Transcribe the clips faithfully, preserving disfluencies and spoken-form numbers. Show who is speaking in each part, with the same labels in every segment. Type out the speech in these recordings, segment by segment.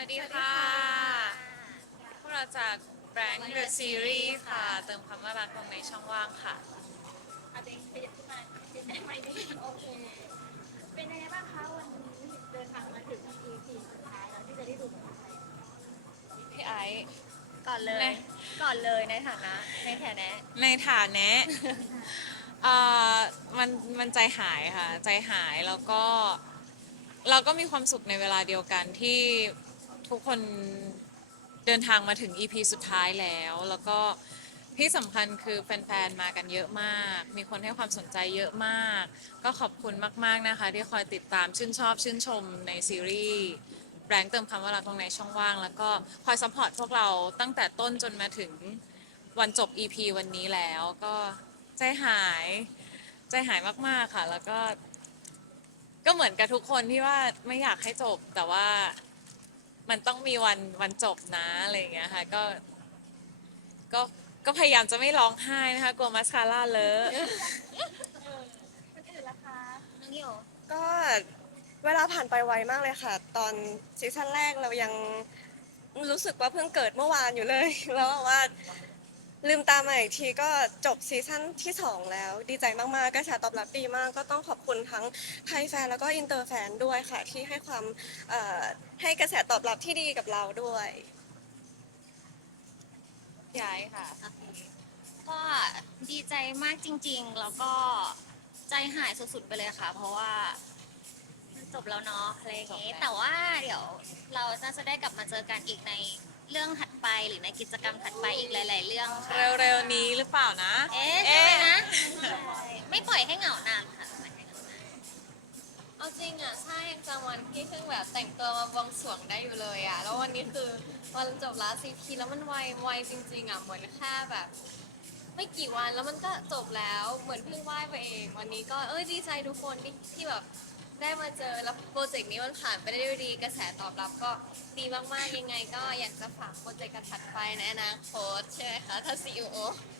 Speaker 1: วัสดีค่ะพวกเราจาก Blank The Series ค่ะ เติมความน่ารักลงในช่องว่างค่ะ
Speaker 2: อาเด็กขยับขึ้นมาเป็นได้ไหมนี่โอเคเป็นยังไงบ้างคะวันนี้เดินทางมาถึง อี พี สุดท้ายแล้วที่จะได้ดูกัน
Speaker 1: พี่ไอซ์
Speaker 2: ก่อนเล
Speaker 1: ใน
Speaker 2: ยก่อนเลยในฐานะในฐานะ
Speaker 1: ในฐานะเอ่อมันมันใจหายค่ะ ใจหายแล้วก็เราก็มีความสุขในเวลาเดียวกันที่ทุกคนเดินทางมาถึง อี พี สุดท้ายแล้ว แล้วก็ที่สำคัญคือแฟนๆมากันเยอะมาก มีคนให้ความสนใจเยอะมาก ก็ขอบคุณมากๆนะคะที่คอยติดตามชื่นชอบชื่นชมในซีรีส์แบงค์เติมคำว่ารักลงในช่องว่าง แล้วก็คอยซัพพอร์ตพวกเราตั้งแต่ต้นจนมาถึงวันจบ อี พี วันนี้แล้วก็ใจหายใจหายมากๆค่ะ แล้วก็ก็เหมือนกับทุกคนที่ว่าไม่อยากให้จบแต่ว่ามันต้องมีวันวันจบนะอะไรอย่างเงี้ยค่ะก็ก็ก็พยายามจะไม่ร้องไห้นะคะกลัวมัสคาร่าเลอะ
Speaker 2: คนอื่นล่ะคะน้องโย
Speaker 3: ก็เวลาผ่านไปไวมากเลยค่ะ ตอนซีซั่นแรกเรายังรู้สึกว่าเพิ่งเกิดเมื่อวานอยู่เลย แล้วแบบว่าลืมตามาอีกทีก็จบซีซั่นที่สองแล้วดีใจมากๆกระแสตอบรับดีมากก็ต้องขอบคุณทั้งไทยแฟนแล้วก็อินเตอร์แฟนด้วยค่ะที่ให้ความเอ่อให้กระแสตอบรับที่ดีกับเราด้วย
Speaker 1: ย้ายค่ะ
Speaker 2: โอเคก็ดีใจมากจริงๆแล้วก็ใจหายสุดๆไปเลยค่ะเพราะว่ามันจบแล้วเนาะอะไรอย่างงี้แต่ว่าเดี๋ยวเราน่าจะได้กลับมาเจอกันอีกในเรื่องถัดไปหรือในกิจกรรมถัดไปอีกหลายๆเรื่องค่ะ
Speaker 1: เร็วๆนี้หรือเปล่านะ
Speaker 2: เอ๊ะใช่ไหมนะไม่ปล่อยให้เหงานานค่ะไม่ปล่อยให้เหงานาน
Speaker 4: เอาจริงอ่ะใช่ยังจำวันที่เพิ่งแบบแต่งตัวมาบวงสรวงได้อยู่เลยอ่ะแล้ววันนี้คือวันจบลาซีพีแล้วมันไวไวจริงๆอ่ะเหมือนแค่แบบไม่กี่วันแล้วมันก็จบแล้วเหมือนเพิ่งไหว้ไปเองวันนี้ก็เอ้ยดีใจทุกคนที่ที่แบบได้มาเจอแล้วโปรเจกต์นี้มันผ่านไปได้ด้วยดีกระแสตอบรับก็ดีมากๆยังไงก็อยากจะฝากโปรเจกต์กันถัดไปในอนาคตใช่ไหมคะถ้าซีอีโอ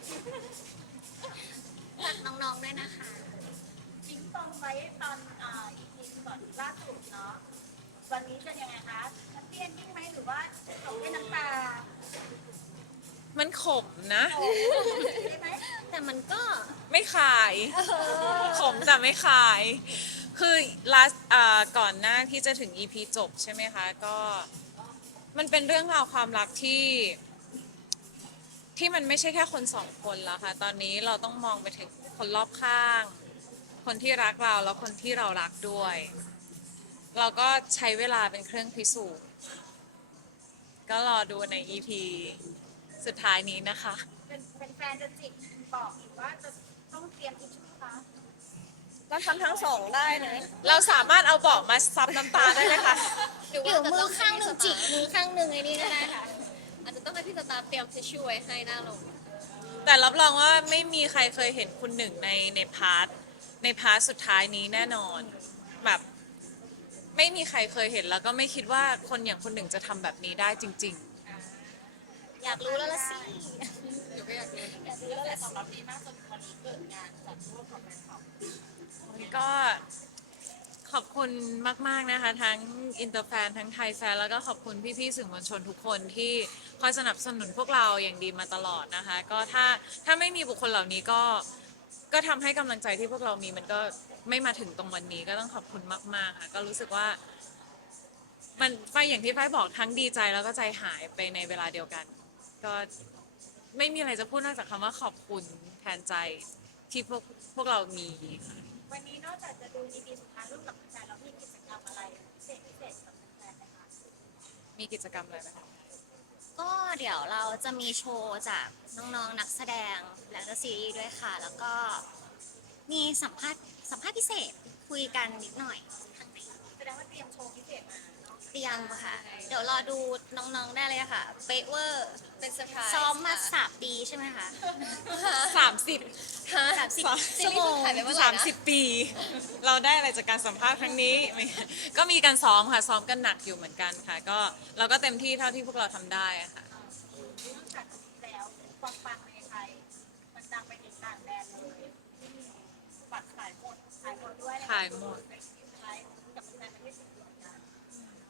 Speaker 2: ฝากน้องๆด้วยนะคะ
Speaker 5: ทิ้งปมไว้ตอนอ่าอีพีก่อนล่าสุดเนาะวันนี้จะยังไงคะแฮปปี้เอนดิ้งไหมหรือว่าจบด้วยน้ำตา
Speaker 1: มันขมนะ
Speaker 5: ได้ไหม
Speaker 2: แต่มันก็
Speaker 1: ไม่ขายขมแต่ไม่ขาย คือลาสอ่าก่อนหน้าที่จะถึง อี พี จบใช่ไหมคะ ก็มันเป็นเรื่องราวความรักที่ ที่มันไม่ใช่แค่คนสองคนแล้วค่ะ ตอนนี้เราต้องมองไปถึงคนรอบข้าง คนที่รักเราแล้วคนที่เรารักด้วย เราก็ใช้เวลาเป็นเครื่องพิสูจน์ ก็รอดูใน อี พี สุดท้ายนี้นะคะ
Speaker 5: เป็นเป็นแฟนจะจิกบอกอีกว่าจะต้องเตรียมทิชชู่คะ
Speaker 3: เราทำทั้งสองได้นะ
Speaker 1: เราสามารถเอาเบาะมาซับน้ำตาได้ไหมคะ
Speaker 4: หรือ
Speaker 2: อ
Speaker 4: ว่า
Speaker 2: ยู่
Speaker 4: จะ
Speaker 2: มื
Speaker 4: ต้
Speaker 2: อข้างหนึ่งจิกมือข้างหนึ่งไอ้นี่ก็ได้ค่ะ
Speaker 4: อาจจะต้องให้พี่สตาร์เตรียมทิชชู่ไว้ให้หน้าลง
Speaker 1: แต่รับรองว่าไม่มีใครเคยเห็นคุณหนึ่งในในพาร์ทในพาร์ทสุดท้ายนี้แน่นอนแบบไม่มีใครเคยเห็นแล้วก็ไม่คิดว่าคนอย่างคุณหนึ่งจะทำแบบนี้ได้จริง
Speaker 2: อยากรู้แล้วละสิ
Speaker 4: หนูก็อยากรู้
Speaker 5: อยากรู้แล้วแหละตอบรับดีมากจนวันนี้เกิดงานจัดร่วมกับแฟนคลับ
Speaker 1: ๆ ก็ขอบคุณมาก ๆ นะคะ ทั้งอินเตอร์แฟนทั้งไทยแฟนแล้วก็ขอบคุณพี่ ๆ สื่อมวลชนทุกคนที่คอยสนับสนุนพวกเราอย่างดีมาตลอดนะคะ ก็ถ้าถ้าไม่มีบุคคลเหล่านี้ก็ก็ทำให้กำลังใจที่พวกเรามีมันก็ไม่มาถึงตรงวันนี้ก็ต้องขอบคุณมาก ๆ ค่ะ ก็รู้สึกว่า มันไฟอย่างที่ไฟบอกทั้งดีใจแล้วก็ใจหายไปในเวลาเดียวกัน ก็ไม่มีอะไรจะพูดนอกจากคำว่าขอบคุณแทนใจที่พวกพวกเรามีค่ะ
Speaker 5: วันนี้นอกจากจะดูอีพีสุดท้ายร่วมกับแฟนแล้วมีกิจกรรมอะไรพิเศษพิเศษกับแฟนไหมคะ
Speaker 1: มีกิจกรรมอะไรไหมคะ
Speaker 2: ก็เดี๋ยวเราจะมีโชว์จากน้องๆนักแสดงและก็ซีรีส์ด้วยค่ะ แล้วก็มีสัมภาษณ์สัมภาษณ์พิเศษคุยกันนิดหน่อยข้างใน
Speaker 5: แสดงว่าเตรียมโชว์พิเศษมาเนาะ
Speaker 2: เตรียมค่ะ เดี๋ยวรอดูน้องๆได้เลยค่ะ เป๊ะเวอร์
Speaker 4: เป็นเซอร์ไพรส์
Speaker 2: ซ้อมมาสามปีใช่ไหมคะ
Speaker 1: สามสิบ
Speaker 4: ฮะ
Speaker 2: สามสิบ
Speaker 4: ซีรีส์เพิ่งถ่ายไปเมื่อไหร่
Speaker 1: สาม
Speaker 4: นะ
Speaker 1: สิบปี เราได้อะไรจากการสัมภาษณ์ครั้งนี้ไม่ก็มีการซ้อมค่ะ ซ้อมกันหนักอยู่เหมือนกันค่ะ ก็เราก็เต็มที่เท่าที่พวกเราทำได้อะค่ะ
Speaker 5: นอกจากนี้แล้วความปังในไทยมันดังไปถึงต่างแดนเลยบัตรขายหมดขายหมดด้วย
Speaker 1: ขายหมด
Speaker 5: ขายกับแฟนประเทศญี่ปุ่นกัน
Speaker 1: ก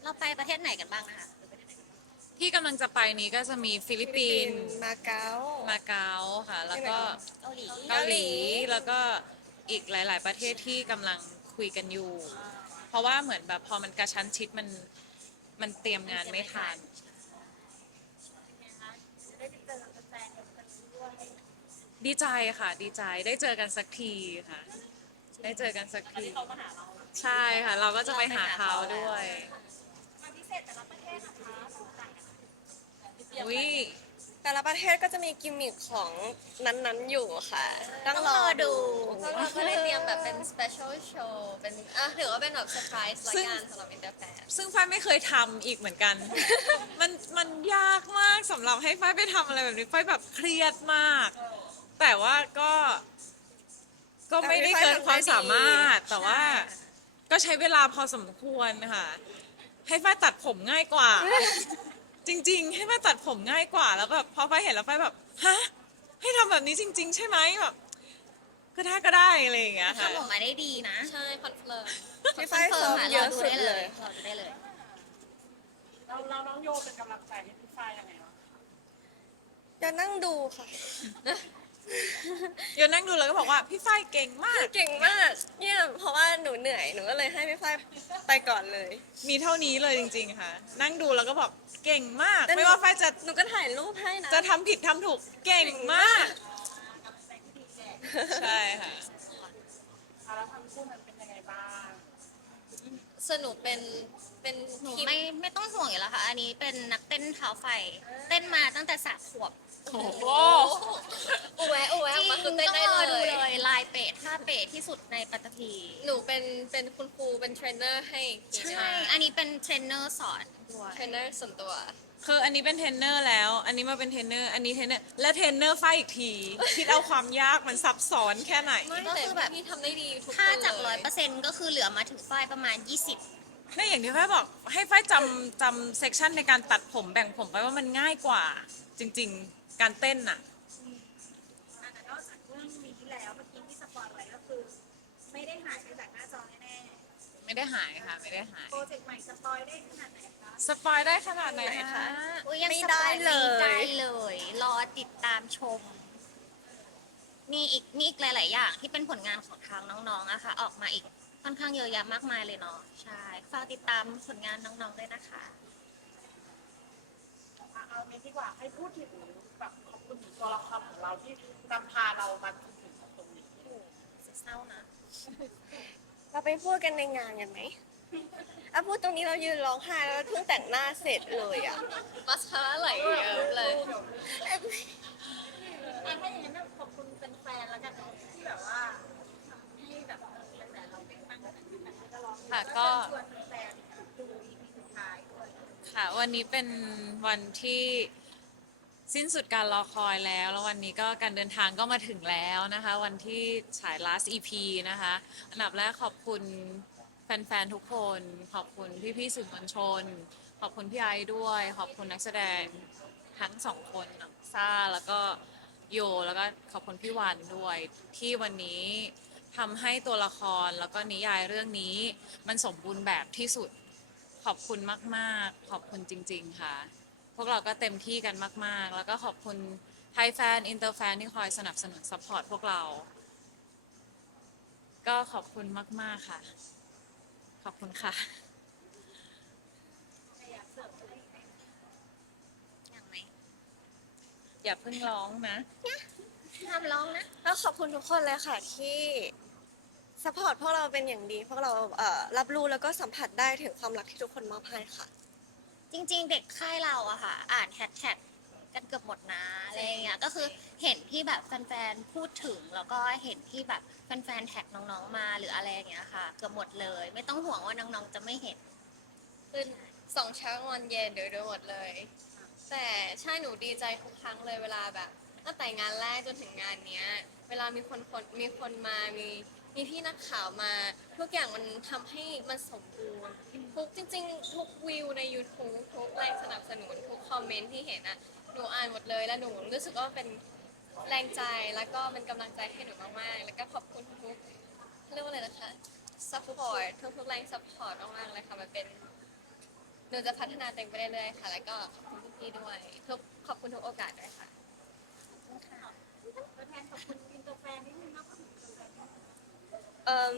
Speaker 2: เราไปประเทศไหนกันบ้างนะคะ
Speaker 1: ที่กำลังจะไปนี้ก็จะมีฟิลิปปินส์
Speaker 3: มาเก๊า
Speaker 1: มาเก๊าค่ะ แล้วก็
Speaker 2: เกาหลี
Speaker 1: เกาหลี แล้วก็อีกหลาย ๆ ประเทศที่กำลังคุยกันอยู่ เพราะว่าเหมือนแบบพอมันกระชั้นชิดมันมันเตรียมงานไม่ทัน
Speaker 5: ได้ไปเจอแฟนๆกันด้วย
Speaker 1: ดีใจค่ะ ดีใจได้เจอกันสักทีค่ะ ได้เจอกันสักที
Speaker 5: เขามาหาเรา
Speaker 1: ใช่ค่ะ เราก็จะไปหาเขาด้วย
Speaker 5: ความพิเศษแต่ละประเทศนะคะต่างกัน
Speaker 1: อุ้ย
Speaker 3: แต่ละประเทศก็จะมีกิมมิคของนั้นๆอยู่ค่ะ ต้อง
Speaker 2: ต้อง
Speaker 3: ร
Speaker 2: ร
Speaker 3: อ
Speaker 2: อ
Speaker 3: ดู
Speaker 2: ดู
Speaker 4: พวกเราก็ได้เตรียมแบบเป็น special show เป็นอ่ะถือว่าเป็นแบบเซอร์ไพรส์ละกันสำหรับอินเตอร์แฟน
Speaker 1: ซึ่งฝ้ายไม่เคยทำอีกเหมือนกัน มันมันยากมากสำหรับให้ฝ้ายไปทำอะไรแบบนี้ฝ้ายแบบเครียดมาก แต่ว่าก็ ก็ไม่ได้เกินความสามารถ แต่ว่า ก็ใช้เวลาพอสมควรค่ะ ให้ฝ้ายตัดผมง่ายกว่า จริง ๆ ให้ฝ้ายตัดผมง่ายกว่า แล้วแบบพอฝ้ายเห็นแล้วฝ้ายแบบ ฮะ ให้ทำแบบนี้จริง ๆ ใช่ไหมแบบ ก็ได้ก็ได้อะไรอย่างเงี้ยค่ะ
Speaker 2: ทำออกมาได้ดีนะ
Speaker 4: ใช่คอนเฟิร์ม
Speaker 3: พี่ฝ้ายซ้อมเยอะสุดเลย
Speaker 2: รอดูได้เลย
Speaker 5: เราเราน้องโยเป็นกำลังใจให้พี่ฝ้ายยังไงวะ
Speaker 3: จะนั่งดูค่ะ
Speaker 1: โยนนั่งดูแล้วก็บอกว่าพี่ฝ้ายเก่งมาก
Speaker 3: เก่งมากเนี่ยเพราะว่าหนูเหนื่อยหนูก็เลยให้พี่ฝ้ายไปก่อนเลย
Speaker 1: มีเท่านี้เลยจริง ๆ ค่ะ นั่งดูแล้วก็บอกเก่งมาก
Speaker 3: แต่หนู
Speaker 1: ไม่ว่าฝ้ายจะ
Speaker 3: หนูก็ถ่ายรูปให้นะ
Speaker 1: จะทำผิดทำถูกเก่งมาก ใช่ค่ะ
Speaker 5: อ่ะแล้วทำคู่มันเป็นยังไงบ้าง
Speaker 4: สนุกเป็นเป็น
Speaker 2: หนู
Speaker 4: ทีม
Speaker 2: ไม่ไม่ต้องห่วงอยู่แล้วค่ะ อันนี้เป็นนักเต้นเท้าไฟ เต้นมาตั้งแต่สามขวบ
Speaker 1: โอ้โห
Speaker 4: อุแวะอุแวะ
Speaker 2: จริง
Speaker 4: มาคือเต้น
Speaker 2: ต้อง
Speaker 4: ได้
Speaker 2: รอ
Speaker 4: เล
Speaker 2: ดู
Speaker 4: ย
Speaker 2: เลยลายเป๊ะท่าเป๊ะที่สุดในปัตตภี
Speaker 4: หนูเป็นเป็นคุณครูเป็นเทรนเนอร์ให้
Speaker 2: ใช่ อันนี้เป็นเทรนเนอร์สอนด้วย
Speaker 4: เทรนเนอร์ส่วนตัว
Speaker 1: คืออันนี้เป็นเทรนเนอร์แล้ว อันนี้มาเป็นเทรนเนอร์ อันนี้เทรนเนอร์ และเทรนเนอร์ฝ้ายอีกที คิดเอาความยากมันซับซ้อนแค่ไหน
Speaker 4: ไม่
Speaker 2: ก็
Speaker 4: แต่
Speaker 2: คือแบบ
Speaker 4: พี่ทำได้ดีทุกคน
Speaker 2: ถ้าจาก
Speaker 4: เล
Speaker 2: ร้อยเปอร์เซ็นต์ก็คือเหลือมาถึงฝ้ายประมาณยี่สิบ
Speaker 1: นี่อย่างที่ฝ้ายบอก ให้ฝ้ายจำจำเซกชันในการตัดผมแบ่งผมไปว่ามันง่ายกว่า จริง ๆ การเต้นน่ะ
Speaker 5: อ่ะแต่นอกจากเรื่องนี้แล้วเมื่อกี้ที่สปอยไว้ก็คือ ไม่ได้หายไปจากหน้าจอแน่
Speaker 1: ไม่ได้หายค่ะ ไม่ได้หาย
Speaker 5: ๆโปรเจกต์ใหม่สปอยได้ขนาดไหนคะ
Speaker 1: สปอยได้ขนาดไหนคะ
Speaker 2: อุ๊ยยัง
Speaker 3: ไม่
Speaker 2: สป
Speaker 3: ได้
Speaker 2: อย
Speaker 3: เลย
Speaker 2: ไม่ได้เลย รอติดตามชม มีอีกมีอีกหลาย ๆ อย่างที่เป็นผลงานของทางน้องๆอะค่ะ ออกมาอีกค่อนข้างเยอะแยะมากมายเลยเนาะ ใช่ ฝากติดตามผลงานน้องๆด้วยนะคะ
Speaker 5: อ่ะเอาเมนดีกว่าให้พูดถึงแบบขอบคุณถึงตัวละครของเราที่นำพาเรามาถึงตรงนี้
Speaker 2: เศร้านะ
Speaker 3: เราไปพูดกันในงานกันไหมอ่ะพูดตรงนี้เรายืนร้องไห้แล้วเพิ่งแต่งหน้าเสร็จเลยอ่ะ
Speaker 4: มัสคาร่าไหลเยอะเลย
Speaker 5: อ่ะถ้าอย่างนั้นขอบคุณเป็นแฟนๆแล้วกันเนอะที่แบบว่าทำให้แบบกระแสเราเป็นตั้งแต่ที่แบบก็ร้อง
Speaker 1: ค่ะก็
Speaker 5: ชวนแฟนๆดู อี พี สุดท้ายด้วย
Speaker 1: ค่ะ วันนี้เป็นวันที่สิ้นสุดการรอคอยแล้ว แล้ววันนี้ก็การเดินทางก็มาถึงแล้วนะคะ วันที่ฉาย last อี พี นะคะ อันดับแรกขอบคุณแฟนๆ ทุกคน ขอบคุณพี่ๆสื่อมวลชน ขอบคุณพี่ไอซ์ด้วย ขอบคุณนักแสดงทั้งสองคนน้องซ่าแล้วก็โย แล้วก็ขอบคุณพี่วันด้วย ที่วันนี้ทำให้ตัวละครแล้วก็นิยายเรื่องนี้ มันสมบูรณ์แบบที่สุด ขอบคุณมากๆ ขอบคุณจริง ๆ ค่ะ พวกเราก็เต็มที่กันมาก ๆ แล้วก็ขอบคุณไทยแฟน อินเตอร์แฟนที่คอยสนับสนุนซัพพอร์ตพวกเรา ก็ขอบคุณมาก ๆ ค่ะ ขอบคุณค่ะ
Speaker 2: อย่างไหม
Speaker 1: อย่าเพิ่งร้องนะ
Speaker 2: ห้ามร้องนะ
Speaker 3: แล้วขอบคุณทุกคนเลยค่ะที่สปอร์ตพวกเราเป็นอย่างดี พวกเราเอ่อรับรู้แล้วก็สัมผัสได้ถึงความรักที่ทุกคนมอบให้ค่ะ
Speaker 2: จริง ๆ เด็กค่ายเราอะค่ะ อ่านแฮชแท็กกันเกือบหมดนะอะไรอย่างเงี้ย ก็คือเห็นที่แบบแฟนๆ พูดถึง แล้วก็เห็นที่แบบแฟนๆ แท็กน้องๆ มาหรืออะไรอย่างเงี้ยค่ะ เกือบหมดเลย ไม่ต้องห่วงว่าน้องๆ จะไม่เห็น
Speaker 4: คือสองเช้างอนเย็นเดี๋ยวเดี๋ยวหมดเลย แต่ใช่หนูดีใจทุกครั้งเลยเวลาแบบตั้งแต่งานแรกจนถึงงานเนี้ย เวลามีคนคนมีคนมามีมีพี่นักข่าวมา ทุกอย่างมันทำให้มันสมบูรณ์ทุกจริง ๆ ทุกวิวใน YouTube ทุกแรงสนับสนุนทุกคอมเมนต์ที่เห็นอะหนูอ่านหมดเลยแล้วหนูรู้สึกว่าเป็นแรงใจแล้วก็เป็นกำลังใจให้หนูมากๆแล้วก็ขอบคุณทุกๆเรียกว่าอะไรนะคะ support ทุกๆแรง support มากๆเลยค่ะมันเป็นหนูจะพัฒนาตัวเองไปเรื่อยๆค่ะ แล้วก็ขอบคุณพี่ๆด้วยทุกขอบคุณทุกโอกาสด้วยค่ะ
Speaker 5: ตัวแทนขอบคุณอินเตอร์แฟนนิดนึงนะพูดถึงอินเตอร์แฟนนิดนึง
Speaker 3: Um,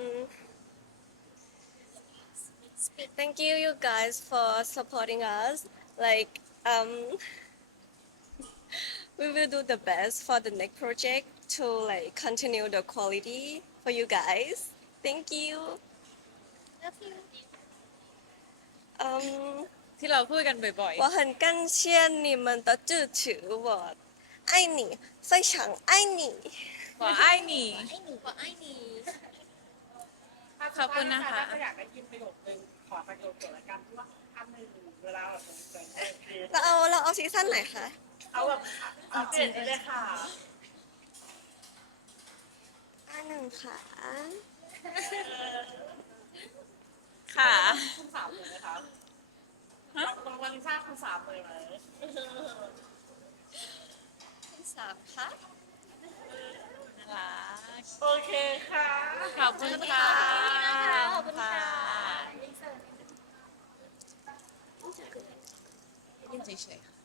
Speaker 3: thank you, you guys, for supporting us. Like, um, we will do the best for the next project to like continue the quality for you guys. Thank you.
Speaker 2: Love you
Speaker 3: Um,
Speaker 1: ที่เราพูดกันบ่อย
Speaker 3: 我很感谢你们的支持，我爱你，非常爱你。
Speaker 1: ๆว่าไอ้หนี
Speaker 2: ไอ้หนูก็ไอ้หนี
Speaker 1: ขอบคุณนะคะ
Speaker 6: ถ้าอยากได้ยินประโยคนึงขอประโยคเกี่ยวกับการที่ว่าอันหนึ่งเวลาแบบเหมือนโอเค
Speaker 3: เราเอาเราเอาซีซั่นไหนคะ
Speaker 6: เอาแบบเอาเปลี่ยนไปเลยค่ะ
Speaker 3: อันหนึ่งค่ะ
Speaker 1: ค่ะ
Speaker 6: คุณสามเลยไหมคะวันวันนี้ทราบคุณสามเลยไหม
Speaker 2: คุณสามค่ะ
Speaker 1: น่ารัก
Speaker 6: โอเคค่ะ
Speaker 1: ขอบคุณค่ะ
Speaker 2: ขอบคุณค่ะ
Speaker 1: ยื่นเฉยๆค่ะ